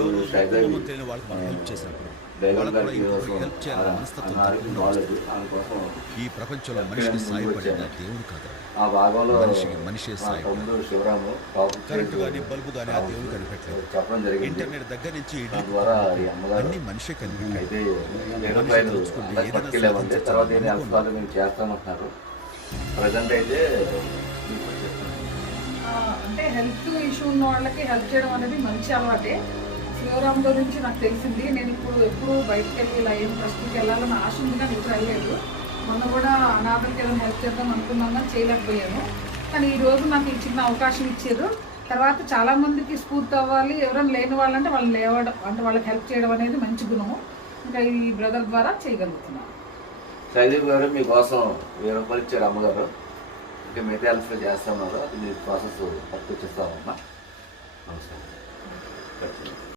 ఎవరు ఎక్కువ తెలియని వాళ్ళకి మనం హెల్ప్ చేసినప్పుడు వాళ్ళకు కూడా ఇంకొకరికి హెల్ప్ చేయాలని మనస్తత్వం తప్పకుండా వస్తుంది. ఈ ప్రపంచంలో మనిషికి సాయపడేది ఆ దేవుడు కాదు, మనిషికి మనిషే సాయపడాలి. కరెంటు కానీ బల్బు కానీ ఆ దేవుడు కనిపెట్టలేదు. ఇంటర్నెట్ దగ్గర నుంచి అన్ని మనిషే కనిపెట్టాడు. మనిషి తలుచుకుంటే ఏదైనా చేస్తామంటున్నారు. ప్రజెంట్ అయితే అంటే హెల్త్ ఇష్యూ ఉన్న వాళ్ళకి హెల్ప్ చేయడం అనేది మంచి అలవాటే. శివరాం గురించి నాకు తెలిసింది. నేను ఇప్పుడు ఎప్పుడు బయటకు వెళ్ళి ఇలా ఏం ట్రస్ట్కి వెళ్ళాలని ఆశ ఉంది, కానీ ఇప్పుడు వెళ్ళలేదు. మొన్న కూడా అనాథలకి ఏదైనా హెల్ప్ చేద్దాం అనుకున్నాం కానీ చేయలేకపోయాను. కానీ ఈరోజు నాకు ఈ చిన్న అవకాశం ఇచ్చారు. తర్వాత చాలామందికి స్ఫూర్తి అవ్వాలి. ఎవరైనా లేని వాళ్ళంటే వాళ్ళని లేవడం, అంటే వాళ్ళకి హెల్ప్ చేయడం అనేది మంచి గుణము. ఇంకా ఈ బ్రదర్ ద్వారా చేయగలుగుతున్నాను. సైదీప్ గారు మీకోసం 1000 రూపాయలు ఇచ్చారు అమ్మగారు. ఇంకా మిగతా హెల్ప్ చేస్తున్నారు. అది మీ ప్రాసెస్ పట్టుకొచ్చేస్తామమ్మా. నమస్కారం.